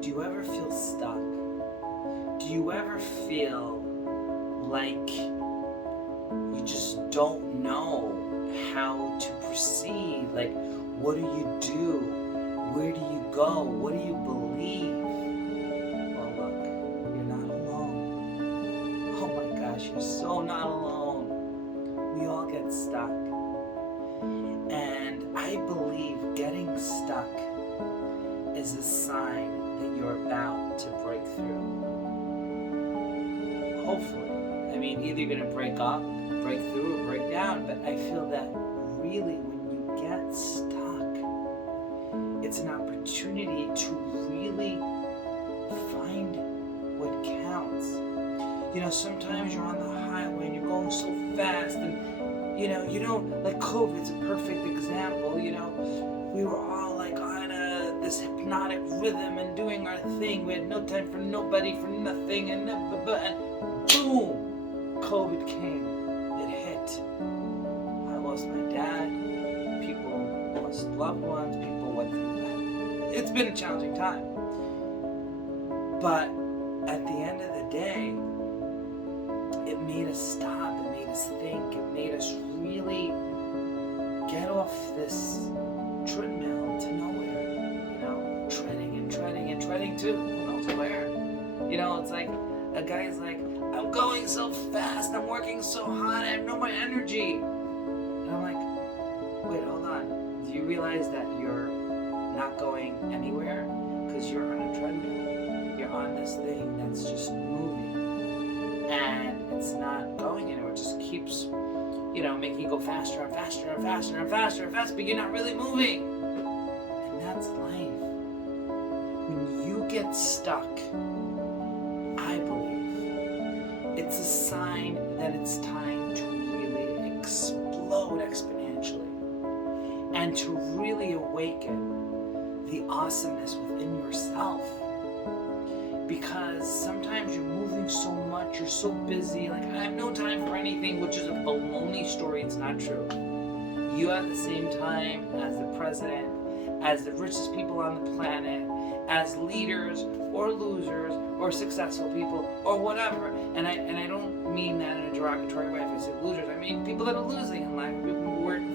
Do you ever feel stuck? Do you ever feel like you just don't know how to proceed? Like, what do you do? Where do you go? What do you believe? Well, look, you're not alone. Oh my gosh, you're so not alone. We all get stuck. And I believe getting stuck is a sign that you're about to break through. Hopefully. I mean, either you're going to break up, break through, or break down, but I feel that really when you get stuck, it's an opportunity to really find what counts. You know, sometimes you're on the highway and you're going so fast and, you don't, like COVID's a perfect example, we were all like on this hypnotic rhythm and doing our thing. We had no time for nobody, for nothing, and boom, COVID came. It hit. I lost my dad. People lost loved ones. People went through that. It's been a challenging time. But at the end of the day, it made us stop. It made us think. It made us really get off this treadmill to nowhere. Treading to who knows where. It's like a guy's like, I'm going so fast, I'm working so hard, I have no more energy. And I'm like, wait, hold on. Do you realize that you're not going anywhere? Because you're on a treadmill. You're on this thing that's just moving. And it's not going anywhere. It just keeps, making you go faster and faster and faster and faster and faster, but you're not really moving. And that's life. When you get stuck, I believe it's a sign that it's time to really explode exponentially and to really awaken the awesomeness within yourself. Because sometimes you're moving so much, you're so busy, like I have no time for anything, which is a baloney story. It's not true. You have the same time as the president, as the richest people on the planet, as leaders or losers or successful people or whatever. And I don't mean that in a derogatory way. If I say losers, I mean people that are losing in life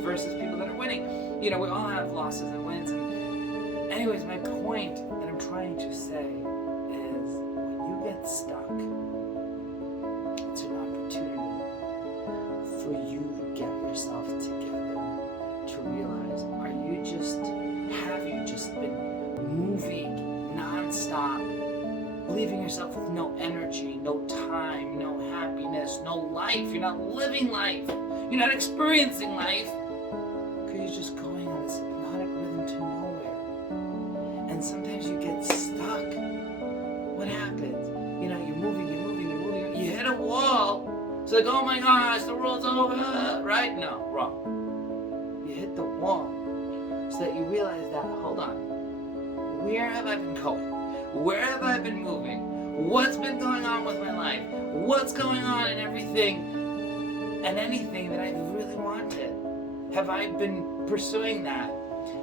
versus people that are winning. We all have losses and wins. And anyways, my point that I'm trying to say is when you get stuck, it's an opportunity for you to get yourself together, to realize, have you just been moving non-stop, leaving yourself with no energy, no time, no happiness, no life? You're not living life. You're not experiencing life because you're just going on this hypnotic rhythm to nowhere. And sometimes you get stuck. What happens? You're moving, you hit a wall. It's like, oh my gosh, the world's over, right? No, wrong. You hit the wall so that you realize that, hold on, where have I been going? Where have I been moving? What's been going on with my life? What's going on in everything and anything that I've really wanted? Have I been pursuing that?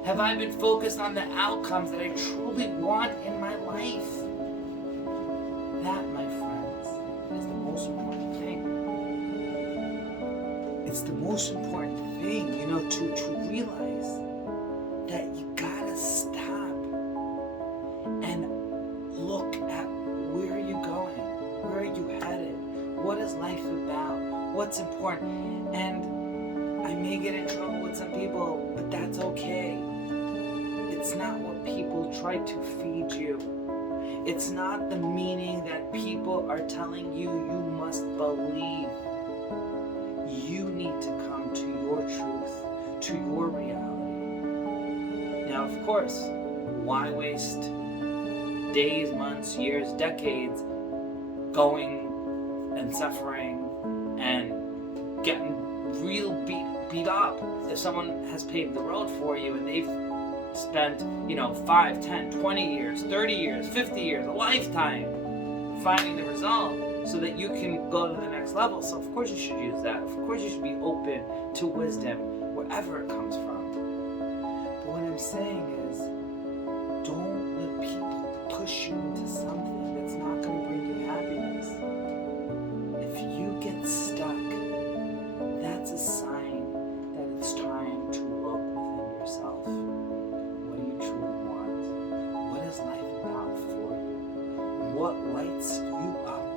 Have I been focused on the outcomes that I truly want in my life? That, my friends, is the most important thing. It's the most important thing, to realize that you gotta stop and look at where are you going, where are you headed, what is life about, what's important. And I may get in trouble with some people, but that's okay. It's not what people try to feed you. It's not the meaning that people are telling you must believe. You need to come to your truth, to your reality. Now, of course, why waste days, months, years, decades going and suffering and getting real beat up if someone has paved the road for you and they've spent 5, 10, 20 years, 30 years, 50 years, a lifetime finding the result so that you can go to the next level. So of course you should use that. Of course you should be open to wisdom wherever it comes from. But what I'm saying is, don't let people push you into something that's not going to bring you happiness. If you get stuck, that's a sign that it's time to look within yourself. What do you truly want? What is life about for you? What lights you up?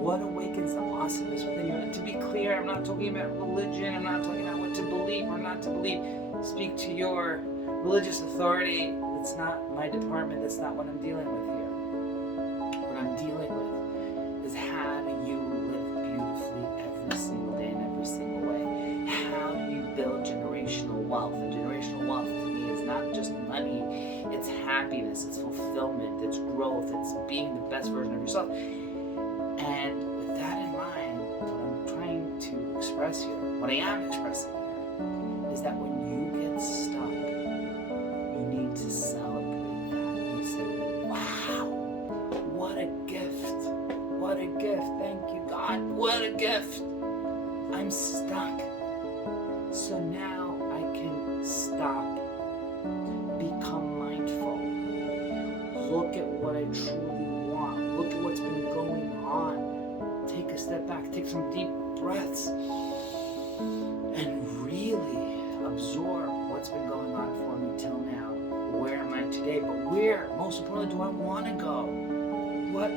What awakens the awesomeness within you? And to be clear, I'm not talking about religion. I'm not talking about what to believe or not to believe. Speak to your religious authority. It's not my department. That's not what I'm dealing with here. What I'm dealing with is how do you live beautifully every single day in every single way? How do you build generational wealth? And generational wealth to me is not just money. It's happiness. It's fulfillment. It's growth. It's being the best version of yourself. And with that in mind, what I'm trying to express here, what I am expressing here, is that when you get stuck, you need to celebrate that. You say, wow, what a gift. What a gift. Thank you, God. What a gift. I'm stuck. So now I can stop, become mindful, look at what I truly want, look at what's been going on, take a step back, take some deep breaths, and really absorb what's been going on for me till now. Where am I today? But where, most importantly, do I want to go? What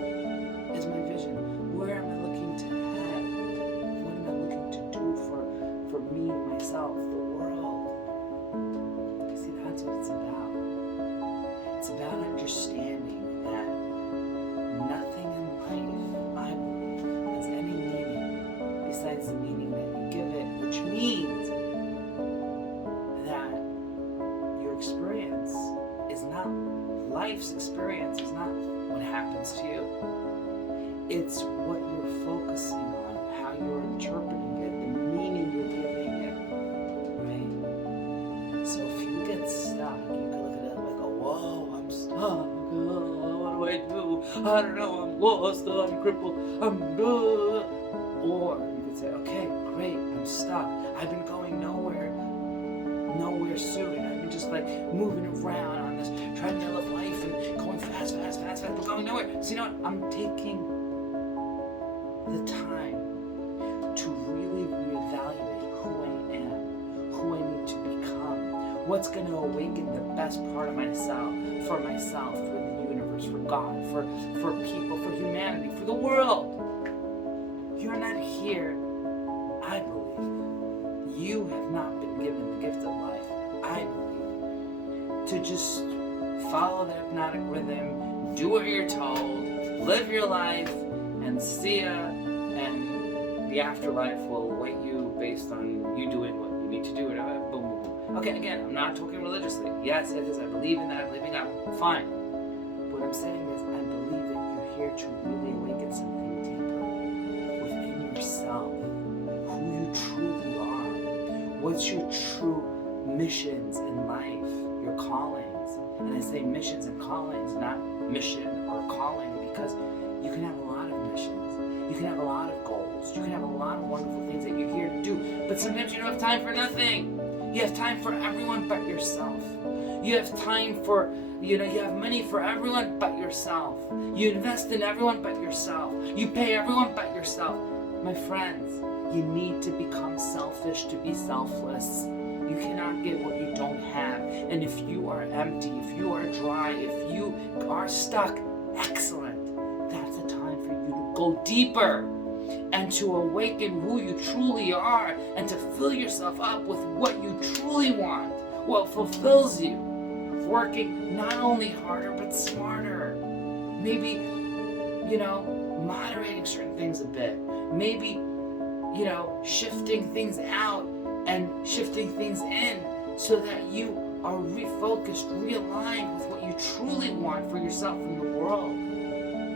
is my vision? Where am I looking to head? What am I looking to do for me, myself, the world? See, that's what it's about. It's about understanding that nothing in life, I believe, has any meaning besides the meaning that you give it, which means that your experience is not, life's experience is not what happens to you. It's what you're focusing on, how you're interpreting it, the meaning you're giving it, right? So if you get stuck, you can look at it like, whoa, I'm stuck. What do I do? I don't know. I'm lost. I'm crippled. Or you could say, okay, great. I'm stuck. I've been going nowhere soon. I've been just like moving around on this treadmill of life and going fast, but going nowhere. So you know what? I'm taking the time to really reevaluate who I am, who I need to become, what's going to awaken the best part of myself, for the universe, for God, for people, for humanity, for the world. You're not here, I believe. You have not been given the gift of life, I believe, to just follow the hypnotic rhythm, do what you're told, live your life, and see ya, and the afterlife will await you based on you doing what you need to do. Boom, boom, boom. Okay, again, I'm not talking religiously. Yes, it is. I believe in that. I believe in God. Fine. What I'm saying is, I believe that you're here to really awaken something deeper within yourself, who you truly are. What's your true missions in life, your callings? And I say missions and callings, not mission or calling, because you can have a lot of missions. You can have a lot of goals. You can have a lot of wonderful things that you're here to do. But sometimes you don't have time for nothing. You have time for everyone but yourself. You have time for, you have money for everyone but yourself. You invest in everyone but yourself. You pay everyone but yourself. My friends, you need to become selfish to be selfless. You cannot get what you don't have. And if you are empty, if you are dry, if you are stuck, excellent. That's a time for you to go deeper and to awaken who you truly are and to fill yourself up with what you truly want, what fulfills you. Working not only harder but smarter. Maybe, moderating certain things a bit. Maybe, shifting things out and shifting things in so that you are refocused, realigned with what you truly want for yourself and the world.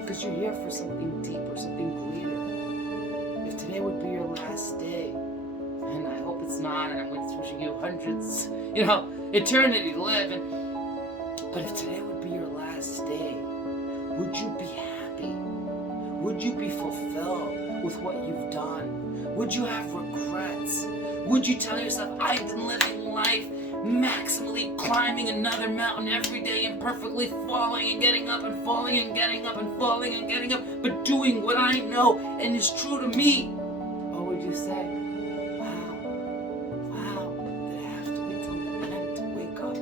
Because you're here for something deeper, something greater. If today would be your last day, and I hope it's not, and I'm wishing you hundreds, eternity to live, but if today would be your last day, would you be happy? Would you be fulfilled with what you've done? Would you have regrets? Would you tell yourself, I've been living life maximally climbing another mountain every day and perfectly falling and getting up and falling and getting up and falling and getting up, but doing what I know and is true to me? Or would you say, wow, did I have to wait till the end to wake up?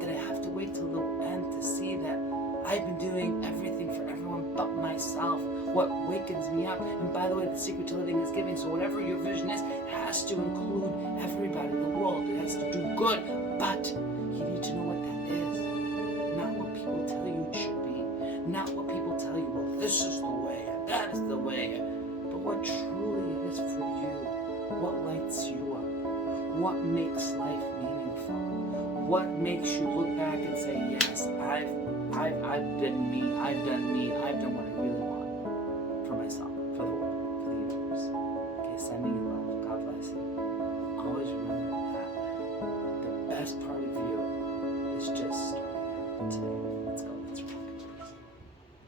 Did I have to wait till the end to see that I've been doing everything for everyone but myself? What wakens me up? And by the way, the secret to living is giving. So whatever your vision is has to include everybody, the world. It has to do good, but you need to know what that is. Not what people tell you it should be. Not what people tell you, well, this is the way, and that is the way. But what truly it is for you. What lights you up? What makes life meaningful? What makes you look back and say, yes, I've been me, I've done what I really want. For myself, for the world, for the universe. Okay, sending you love. God bless you. Always remember that the best part of you is just starting out today.